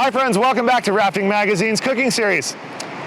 Hi friends, welcome back to Rafting Magazine's cooking series.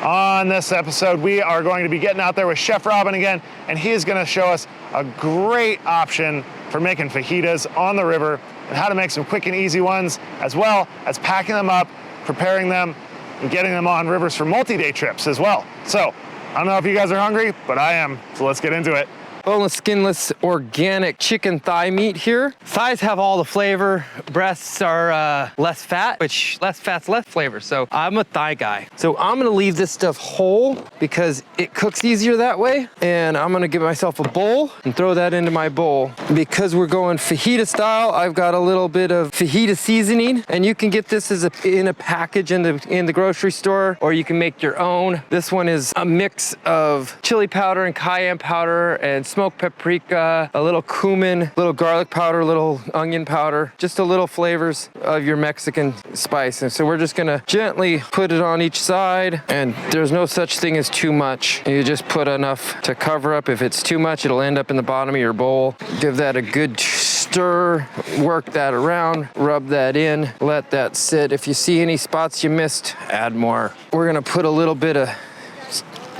On this episode, we are going to be getting out there with Chef Robin again, and he is going to show us a great option for making fajitas on the river and how to make some quick and easy ones, as well as packing them up, preparing them, and getting them on rivers for multi-day trips as well. So, I don't know if you guys are hungry, but I am, so let's get into it. Boneless, skinless, organic chicken thigh meat here. Thighs have all the flavor. Breasts are less fat, which less fat's less flavor. So I'm a thigh guy. So I'm gonna leave this stuff whole because it cooks easier that way. And I'm gonna give myself a bowl and throw that into my bowl. Because we're going fajita style, I've got a little bit of fajita seasoning, and you can get this as in a package in the grocery store, or you can make your own. This one is a mix of chili powder and cayenne powder and smoked paprika, a little cumin, little garlic powder, little onion powder, just a little flavors of your Mexican spice. And so we're just gonna gently put it on each side, and there's no such thing as too much. You just put enough to cover up. If it's too much, it'll end up in the bottom of your bowl. Give that a good stir, work that around, rub that in, let that sit. If you see any spots you missed, add more. We're gonna put a little bit of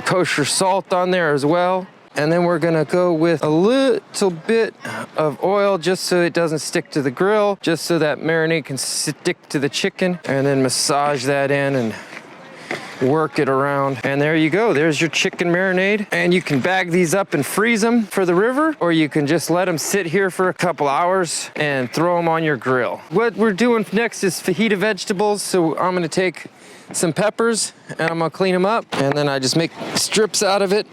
kosher salt on there as well. And then we're gonna go with a little bit of oil just so it doesn't stick to the grill, just so that marinade can stick to the chicken, and then massage that in and work it around. And there you go, there's your chicken marinade. And you can bag these up and freeze them for the river, or you can just let them sit here for a couple hours and throw them on your grill. What we're doing next is fajita vegetables. So I'm gonna take some peppers and I'm gonna clean them up, and then I just make strips out of it.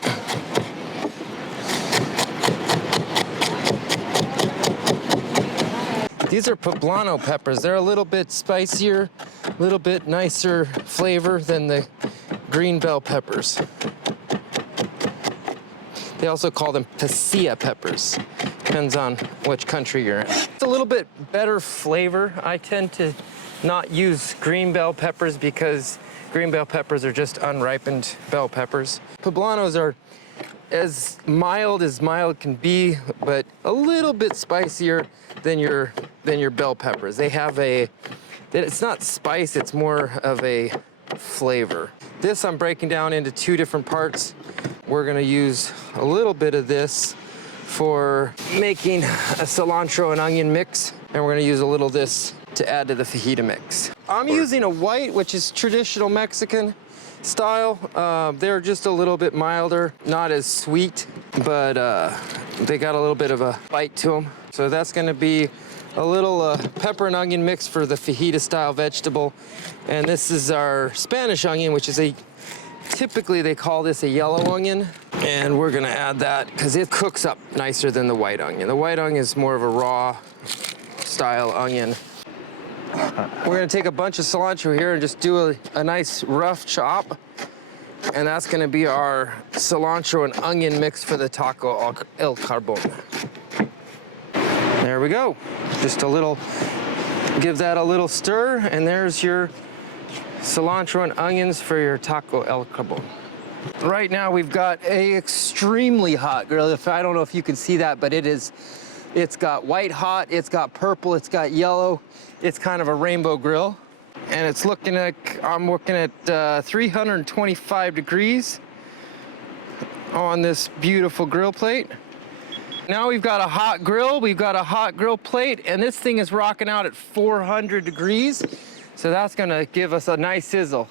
These are poblano peppers. They're a little bit spicier, a little bit nicer flavor than the green bell peppers. They also call them pasilla peppers. Depends on which country you're in. It's a little bit better flavor. I tend to not use green bell peppers because green bell peppers are just unripened bell peppers. Poblanos are as mild can be, but a little bit spicier than your bell peppers. They have it's not spice, it's more of a flavor. This I'm breaking down into two different parts. We're gonna use a little bit of this for making a cilantro and onion mix, and we're gonna use a little of this to add to the fajita mix. I'm using a white, which is traditional Mexican style. They're just a little bit milder, not as sweet, but they got a little bit of a bite to them. So that's gonna be a little pepper and onion mix for the fajita style vegetable. And this is our Spanish onion, which is typically they call this a yellow onion. And we're gonna add that because it cooks up nicer than the white onion. The white onion is more of a raw style onion. We're gonna take a bunch of cilantro here and just do a nice rough chop. And that's gonna be our cilantro and onion mix for the taco el carbon. There we go. Just give that a little stir, and there's your cilantro and onions for your taco el carbon. Right now we've got a extremely hot grill. I don't know if you can see that, but it's got white hot, it's got purple, it's got yellow. It's kind of a rainbow grill. And it's looking like I'm looking at 325 degrees on this beautiful grill plate. Now we've got a hot grill, we've got a hot grill plate, and this thing is rocking out at 400 degrees. So that's gonna give us a nice sizzle.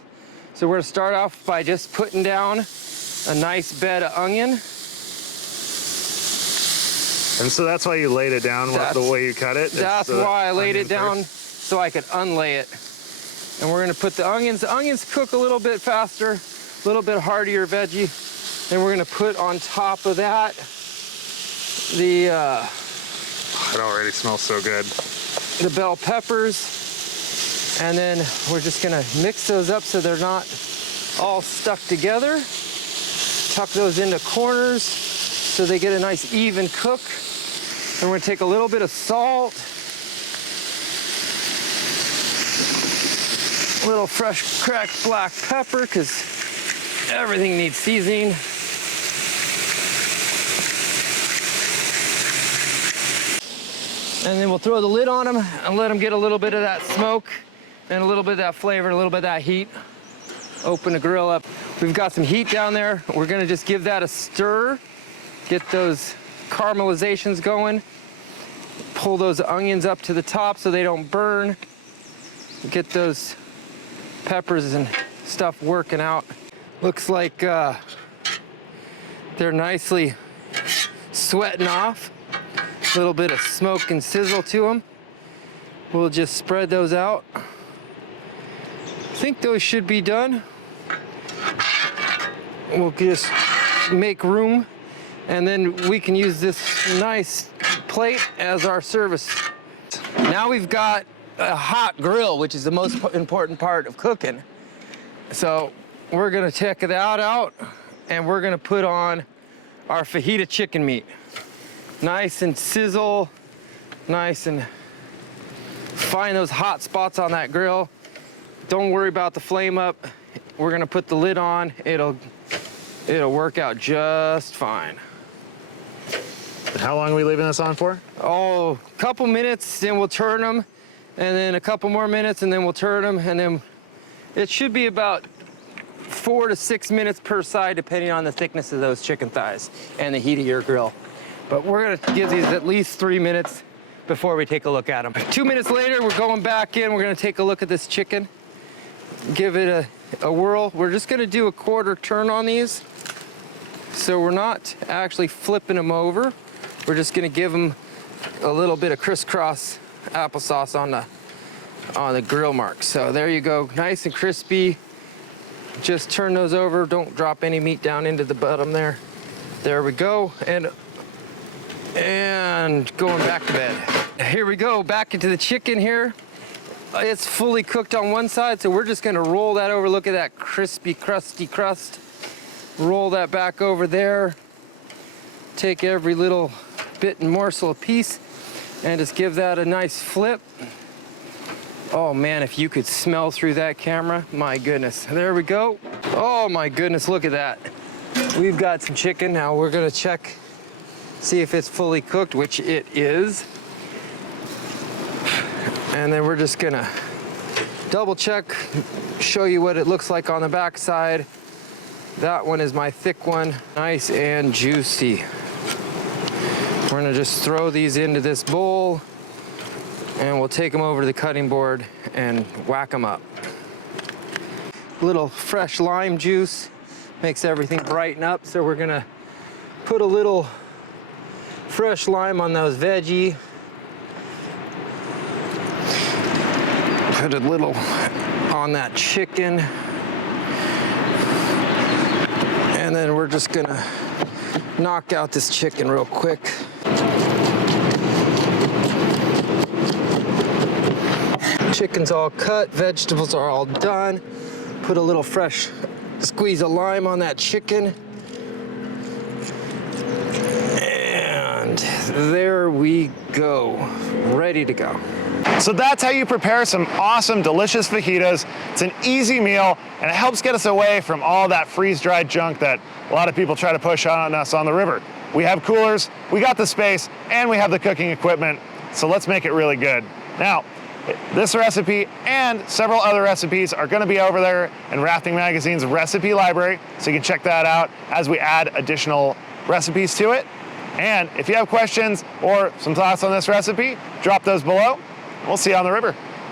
So we're gonna start off by just putting down a nice bed of onion. And so that's why you laid it down the way you cut it? That's why I laid it down so I could unlay it. And we're gonna put the onions. The onions cook a little bit faster, a little bit heartier veggie. And we're gonna put on top of that it already smells so good. The bell peppers. And then we're just gonna mix those up so they're not all stuck together. Tuck those into corners so they get a nice even cook. And we're gonna take a little bit of salt, a little fresh cracked black pepper, because everything needs seasoning. And then we'll throw the lid on them and let them get a little bit of that smoke and a little bit of that flavor, a little bit of that heat. Open the grill up. We've got some heat down there. We're gonna just give that a stir, get those caramelizations going, pull those onions up to the top so they don't burn, get those peppers and stuff working out. Looks like they're nicely sweating off. A little bit of smoke and sizzle to them. We'll just spread those out. I think those should be done. We'll just make room, and then we can use this nice plate as our service. Now we've got a hot grill, which is the most important part of cooking. So we're gonna check that out, and we're gonna put on our fajita chicken meat. Nice and sizzle, nice and find those hot spots on that grill. Don't worry about the flame up. We're gonna put the lid on. It'll work out just fine. How long are we leaving this on for? Oh, a couple minutes, then we'll turn them, and then a couple more minutes, and then we'll turn them, and then it should be about 4 to 6 minutes per side, depending on the thickness of those chicken thighs and the heat of your grill. But we're gonna give these at least 3 minutes before we take a look at them. 2 minutes later, we're going back in. We're gonna take a look at this chicken, give it a whirl. We're just gonna do a quarter turn on these. So we're not actually flipping them over. We're just gonna give them a little bit of crisscross applesauce on the grill mark. So there you go, nice and crispy. Just turn those over. Don't drop any meat down into the bottom there. There we go, and going back to bed. Here we go, back into the chicken here. It's fully cooked on one side, so we're just gonna roll that over. Look at that crispy, crusty crust. Roll that back over there. Take every little bit and morsel of piece and just give that a nice flip. Oh man, if you could smell through that camera, my goodness. There we go. Oh my goodness, look at that. We've got some chicken. Now we're gonna check, see if it's fully cooked, which it is. And then we're just gonna double check, show you what it looks like on the back side. That one is my thick one, nice and juicy. We're gonna just throw these into this bowl, and we'll take them over to the cutting board and whack them up. A little fresh lime juice makes everything brighten up, so we're gonna put a little fresh lime on those veggie. Put a little on that chicken. And then we're just gonna knock out this chicken real quick. Chicken's all cut, vegetables are all done. Put a little fresh squeeze of lime on that chicken. And there we go, ready to go. So that's how you prepare some awesome, delicious fajitas. It's an easy meal, and it helps get us away from all that freeze-dried junk that a lot of people try to push on us on the river. We have coolers, we got the space, and we have the cooking equipment, so let's make it really good. Now, this recipe and several other recipes are gonna be over there in Rafting Magazine's recipe library, so you can check that out as we add additional recipes to it. And if you have questions or some thoughts on this recipe, drop those below. We'll see you on the river.